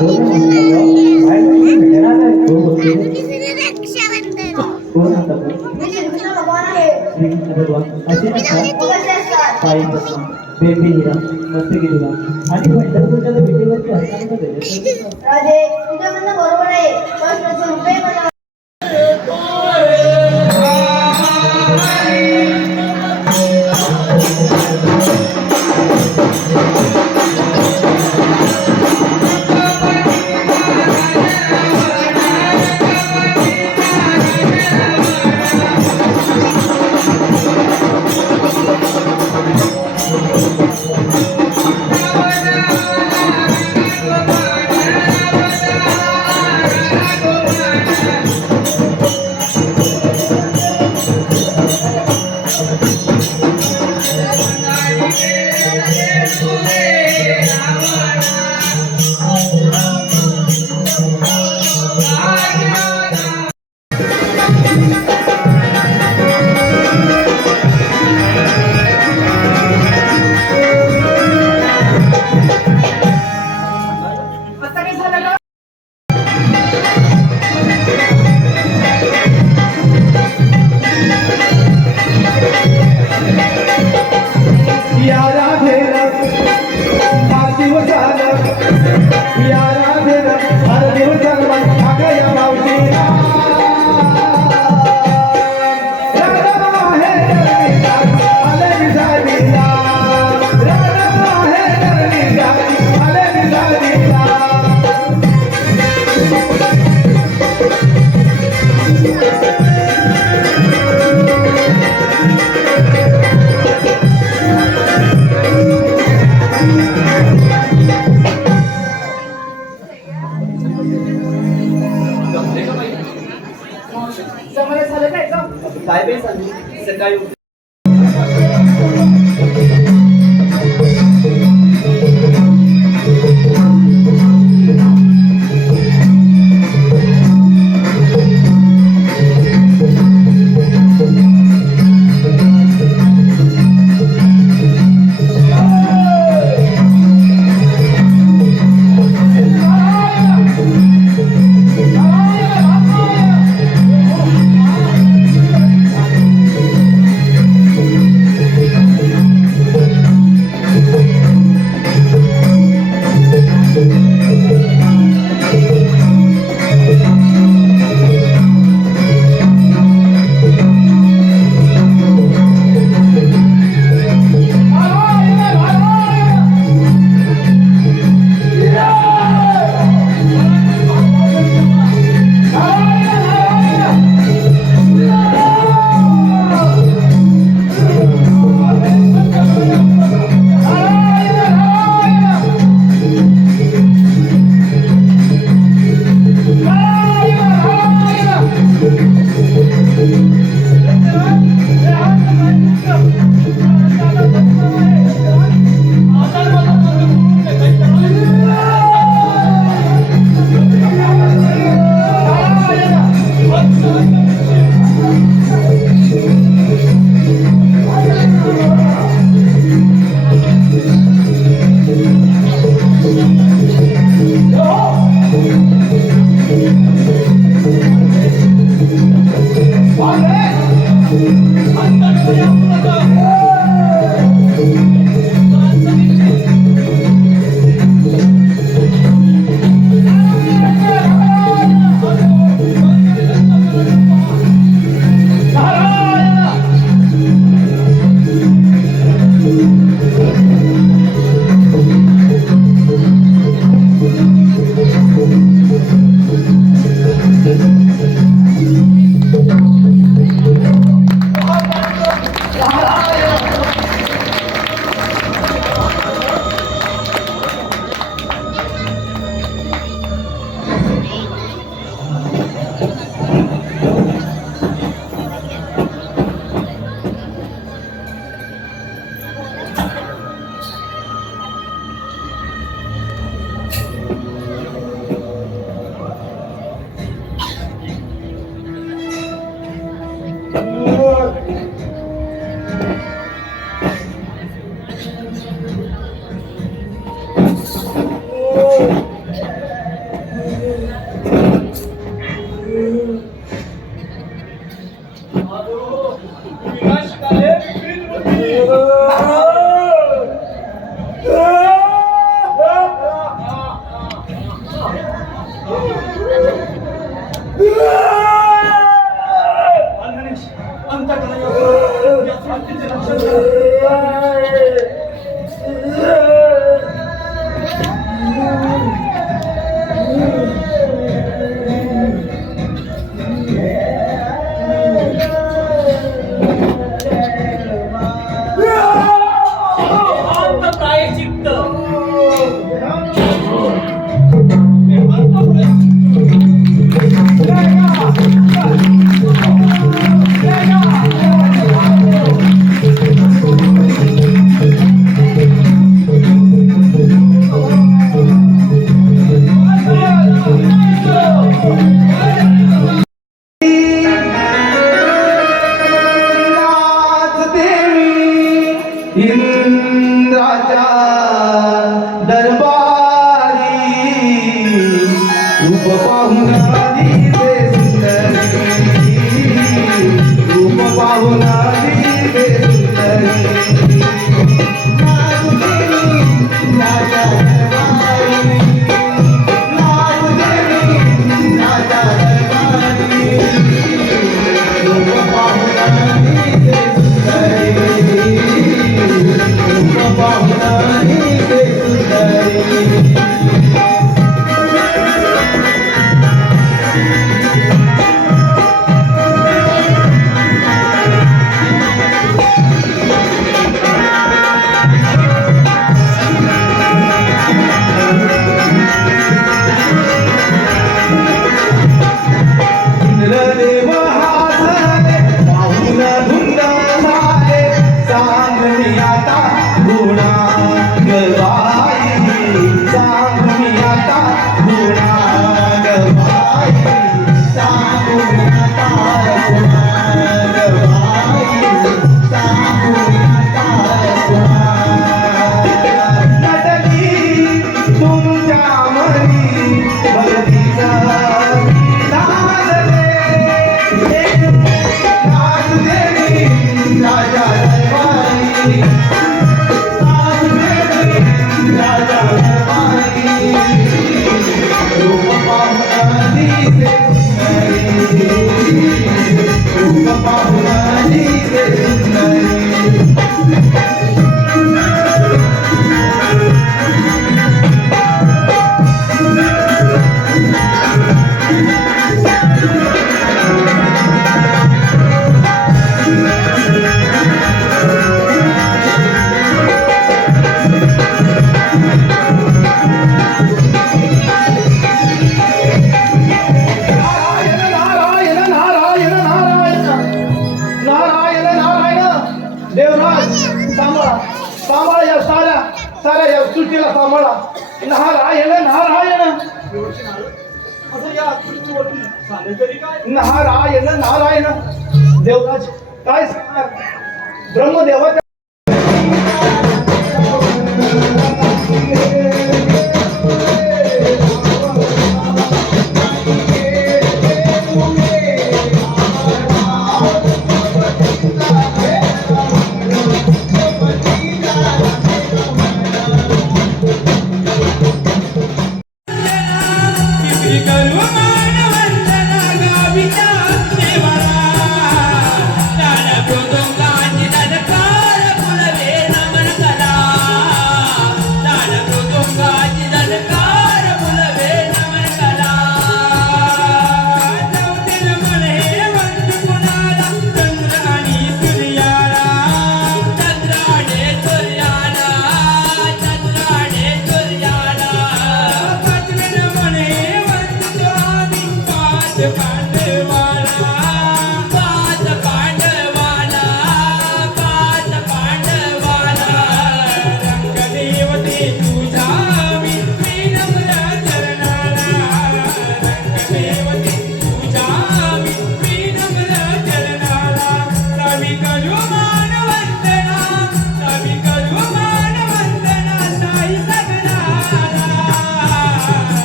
कोण आता बेबी हिरा मस्त गेली आणि पंढरपूरच्या भेटीवरती राजे तुझं म्हणणं बरोबर आहे पण रुपये मला काय बे सांगू सकाळी अंत प्रायश्चित्त. इंद्राच्या दरबारी रूप पाहून दिसे सुंदरी, रूप पाहून दिसे सुंदरी. राजा दरबारी, नागदेवी राजा दरबारी, रूप पाहून दिसे सुंदरी, पाहुणारी ते सुंदरी. इंद्रदेव हासले पाहुण धुंद झाले, सांग मी आता गुणा गवाई, सांग मी आता गुणा गवाई, सांग मी आता गुणा गवाई, सांग मी आता गुणा. नटली तुमच्या मनी भगतीचा नाचले, नाचदेवी राजा दरबारी, राजा दरबारी, रूप पाहुण दिसे सुंदरी, रूप पाहुण दिसे सुंदरी. देवराज सांभाळा, सांभाळा या साऱ्या या सृष्टीला सांभाळा. नारायण नारायण असं या सृष्टीवरती झाले तरी काय? नारायण नारायण. देवराज काय सांगणार? ब्रह्मदेवाच्या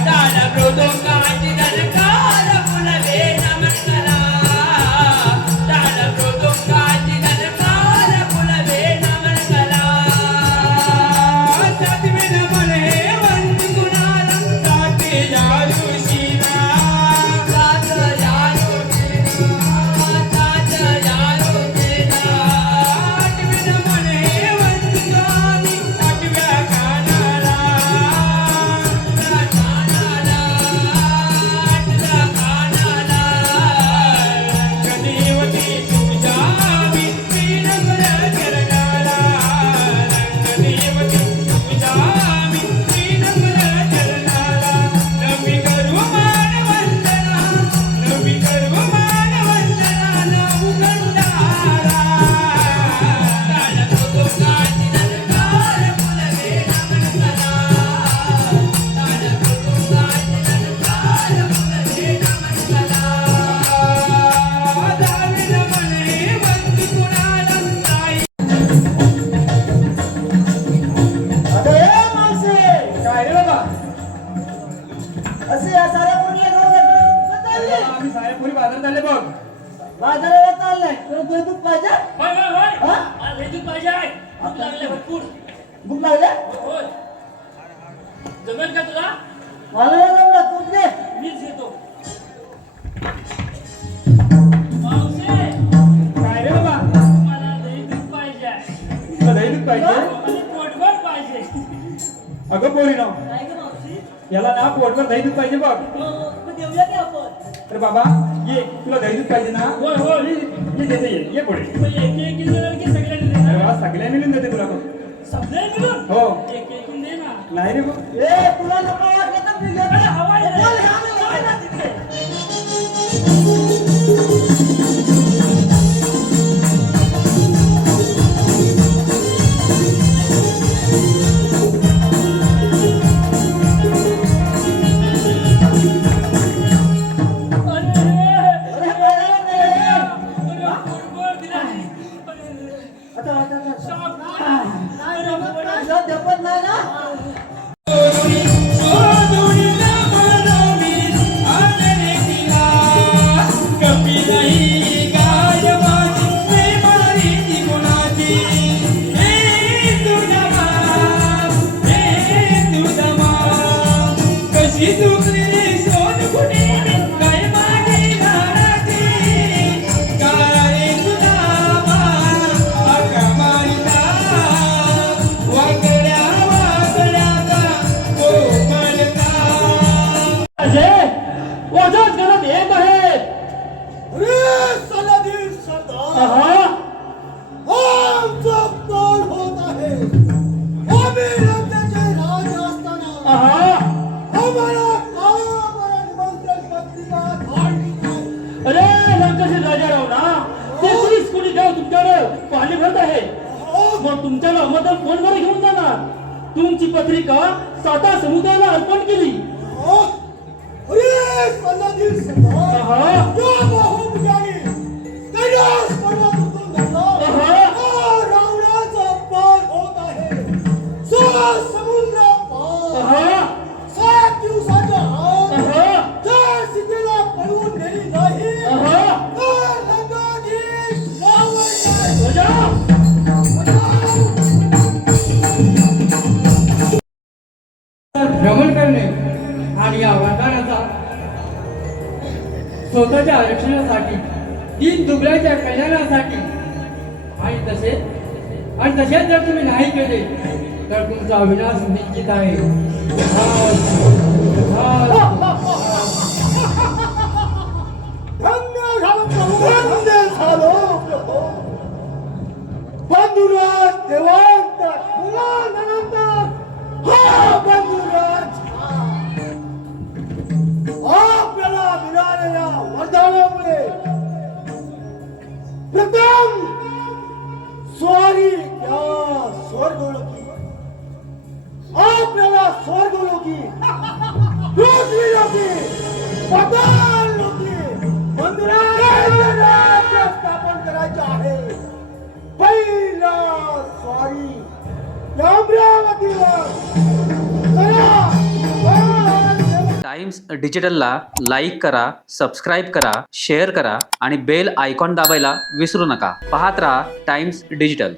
Dala, bro, don't go, I did a car, असे या साऱ्या मुली चालले आम्ही साऱ्या पुरी बाजारात चालले बघ. बाजाराला चाललाय तुला दूध पाहिजे होय होय होय हा? आज हे दूध पाहिजे आहे भूक लागले भरपूर. भूक लागल्या होय जमेल का तुला? मला नाही जमलं दूध दे मीच घेतो. मावशे काय रे बाबा, मला दही दूध पाहिजे आहे तुला दही दूध पाहिजे? आणि पोटभर पाहिजे. अगं पोरीनो, काय ग मावशी? याला ना पोटभर दही दूध पाहिजे बघ. मग देऊया की आपण? तर बाबा ये, तुला दही दूध पाहिजे ना? होय होय ये देते, ये पुढे. मग एक एक देणार की सगळ्यांनी अरे देणार? वा, सगळ्या मिळून देते तुला बघ. सगळे मिळून हो. एक एक दे ना. नाही रे बघ. ए तुला नको वाटलं तर मी घेतो. अरे हवा आहे रे. बोल, ह्या ना, जाय ना तिथे. अरे काय झालं ते? आता नाही जमत का? तुला जमत नाही ना ओझाच घरात येत आहेत. अरे सलादीन सरदार, आहा. आमचा पार होत आहे. आम्ही राज्याचे राजा असताना आहा. आम्हाला कामाला निमंत्रण पत्रिका धाडली नाही. अरे लंकाशी राजाराव ना ते पोलीस कोणी गाव तुमच्यावर पाणी भरत आहे. मग तुमच्याला आमंत्रण कोण बरं घेऊन जाणार? तुमची पत्रिका साता समुदायाला अर्पण केली. अरे सलादीन सरदार, आहा. त्या बाहुबल्याने कैलास पर्वतातून धरला. आहा. रावणाचा पार होत आहे. समुद्र पार. आहा. 7 दिवसाच्या आत आहा. त्या सीतेला पळवून नेली नाही. आहा. तर लंकाधीश रावण नाही. राजा. भ्रमण करणे आणि या वरदानाचा स्वतःच्या आरक्षणासाठी तीन दुबळ्याच्या कल्याणासाठी आणि तसेच जर तुम्ही नाही केले तर तुमचा विनाश निश्चित आहे. धन्य झालो प्रभू, धन्य झालो प्रभू. बंधुराज देवांत मुलानंतर हा बंधुराज आपल्याला मिळालेल्या वरदानामुळे प्रथम स्वारी त्या स्वर्गलोकी, आपल्याला स्वर्गलोकी, पृथ्वी लोकी, पाताळ लोकी बंधुराज राज्य स्थापन करायचे आहे. पहिला स्वारी या अमरावतीवर करा. टाइम्स डिजिटलला लाईक करा, सबस्क्राईब करा, शेअर करा आणि बेल आयकॉन दाबायला विसरू नका. पाहत रहा टाइम्स डिजिटल.